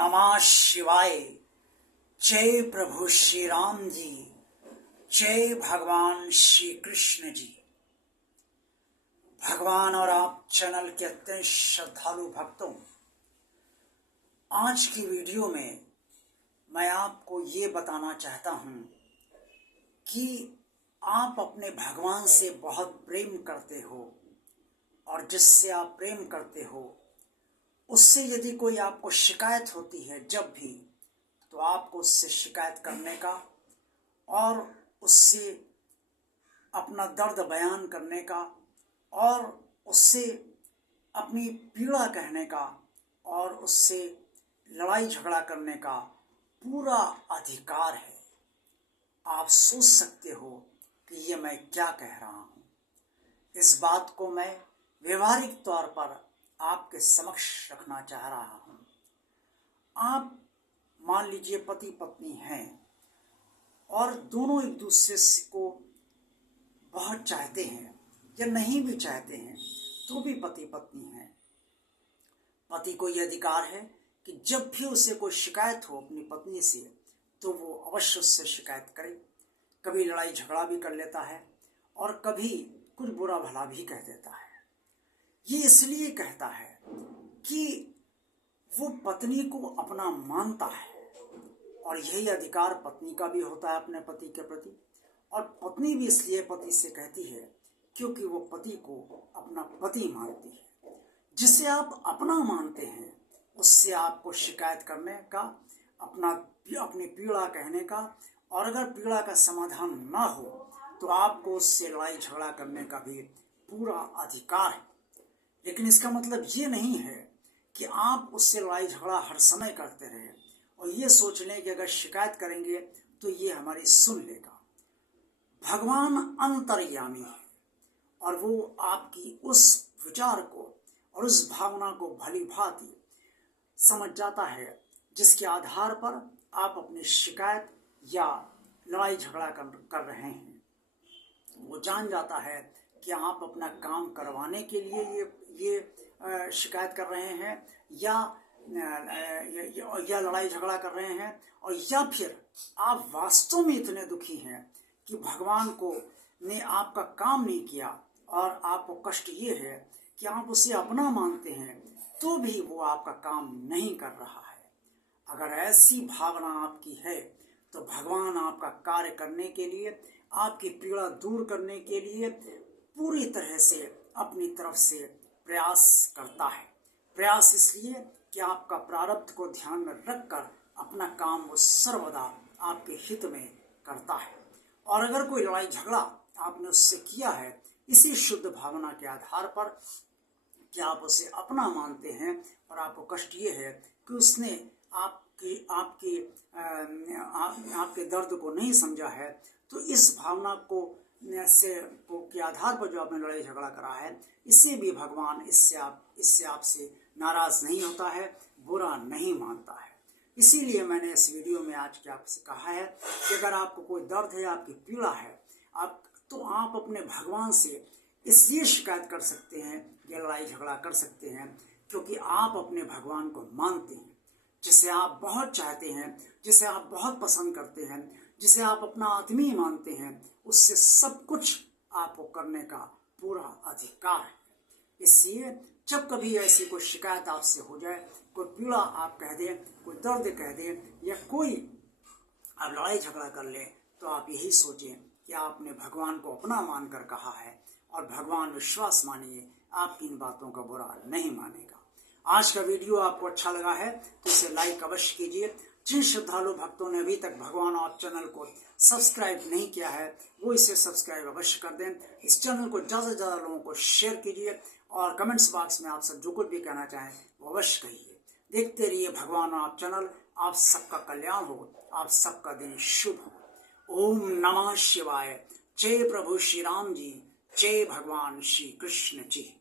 नमः शिवाय। जय प्रभु श्री राम जी, जय भगवान श्री कृष्ण जी। भगवान और आप चैनल के अत्यंत श्रद्धालु भक्तों, आज की वीडियो में मैं आपको ये बताना चाहता हूँ कि आप अपने भगवान से बहुत प्रेम करते हो और जिससे आप प्रेम करते हो उससे यदि कोई आपको शिकायत होती है जब भी, तो आपको उससे शिकायत करने का और उससे अपना दर्द बयान करने का और उससे अपनी पीड़ा कहने का और उससे लड़ाई झगड़ा करने का पूरा अधिकार है। आप सोच सकते हो कि ये मैं क्या कह रहा हूँ। इस बात को मैं व्यवहारिक तौर पर आपके समक्ष रखना चाह रहा हूँ। आप मान लीजिए पति पत्नी हैं और दोनों एक दूसरे को बहुत चाहते हैं या नहीं भी चाहते हैं तो भी पति पत्नी हैं। पति को यह अधिकार है कि जब भी उसे कोई शिकायत हो अपनी पत्नी से तो वो अवश्य उससे शिकायत करे। कभी लड़ाई झगड़ा भी कर लेता है और कभी कुछ बुरा भला भी कह देता है। ये इसलिए कहता है कि वो पत्नी को अपना मानता है और यही अधिकार पत्नी का भी होता है अपने पति के प्रति। और पत्नी भी इसलिए पति से कहती है क्योंकि वो पति को अपना पति मानती है। जिसे आप अपना मानते हैं उससे आपको शिकायत करने का, अपनी पीड़ा कहने का और अगर पीड़ा का समाधान ना हो तो आपको उससे लड़ाई झगड़ा करने का भी पूरा अधिकार है। लेकिन इसका मतलब ये नहीं है कि आप उससे लड़ाई झगड़ा हर समय करते रहें और ये सोच लें कि अगर शिकायत करेंगे तो ये हमारी सुन लेगा। भगवान अंतर्यामी है और वो आपकी उस विचार को और उस भावना को भली भांति समझ जाता है जिसके आधार पर आप अपनी शिकायत या लड़ाई झगड़ा कर रहे हैं। वो जान जाता है कि आप अपना काम करवाने के लिए ये शिकायत कर रहे हैं या लड़ाई झगड़ा कर रहे हैं, और या फिर आप वास्तव में इतने दुखी हैं कि भगवान को ने आपका काम नहीं किया और आपको कष्ट ये है कि आप उसे अपना मानते हैं तो भी वो आपका काम नहीं कर रहा है। अगर ऐसी भावना आपकी है तो भगवान आपका कार्य करने के लिए, आपकी पीड़ा दूर करने के लिए पूरी तरह से अपनी तरफ से प्रयास करता है। प्रयास इसलिए कि आपका प्रारब्ध को ध्यान में रखकर अपना काम वो सर्वदा आपके हित में करता है। और अगर कोई लड़ाई झगड़ा आपने उससे किया है इसी शुद्ध भावना के आधार पर कि आप उसे अपना मानते हैं और आपको कष्ट ये है कि उसने आपके दर्द को नहीं समझा है, तो इस भावना के आधार पर जो आपने लड़ाई झगड़ा करा है इससे भी भगवान इससे आपसे नाराज नहीं होता है, बुरा नहीं मानता है। इसीलिए मैंने इस वीडियो में आज के आपसे कहा है कि अगर आपको कोई दर्द है, आपकी पीड़ा है, तो आप अपने भगवान से इसलिए शिकायत कर सकते हैं या लड़ाई झगड़ा कर सकते हैं क्योंकि आप अपने भगवान को मानते हैं, जिसे आप बहुत चाहते हैं, जिसे आप बहुत पसंद करते हैं, जिसे आप अपना आत्मीय मानते हैं। उससे सब कुछ आपको करने का पूरा अधिकार है। इसलिए जब कभी ऐसी कोई शिकायत आपसे हो जाए, कोई पीड़ा आप कह दें, कोई दर्द कह दें या कोई आप लड़ाई झगड़ा कर लें, तो आप यही सोचें कि आपने भगवान को अपना मानकर कहा है और भगवान विश्वास मानिए आपकी इन बातों का बुरा नहीं मानेगा। आज का वीडियो आपको अच्छा लगा है तो इसे लाइक अवश्य कीजिए। जिन श्रद्धालु भक्तों ने अभी तक भगवान आप चैनल को सब्सक्राइब नहीं किया है वो इसे सब्सक्राइब अवश्य कर दें। इस चैनल को ज़्यादा से ज़्यादा लोगों को शेयर कीजिए और कमेंट्स बॉक्स में आप सब जो कुछ भी कहना चाहें वो अवश्य कहिए। देखते रहिए भगवान आप चैनल। आप सबका कल्याण हो, आप सबका दिन शुभ हो। ओम नमः शिवाय। जय प्रभु श्री राम जी, जय भगवान श्री कृष्ण जी।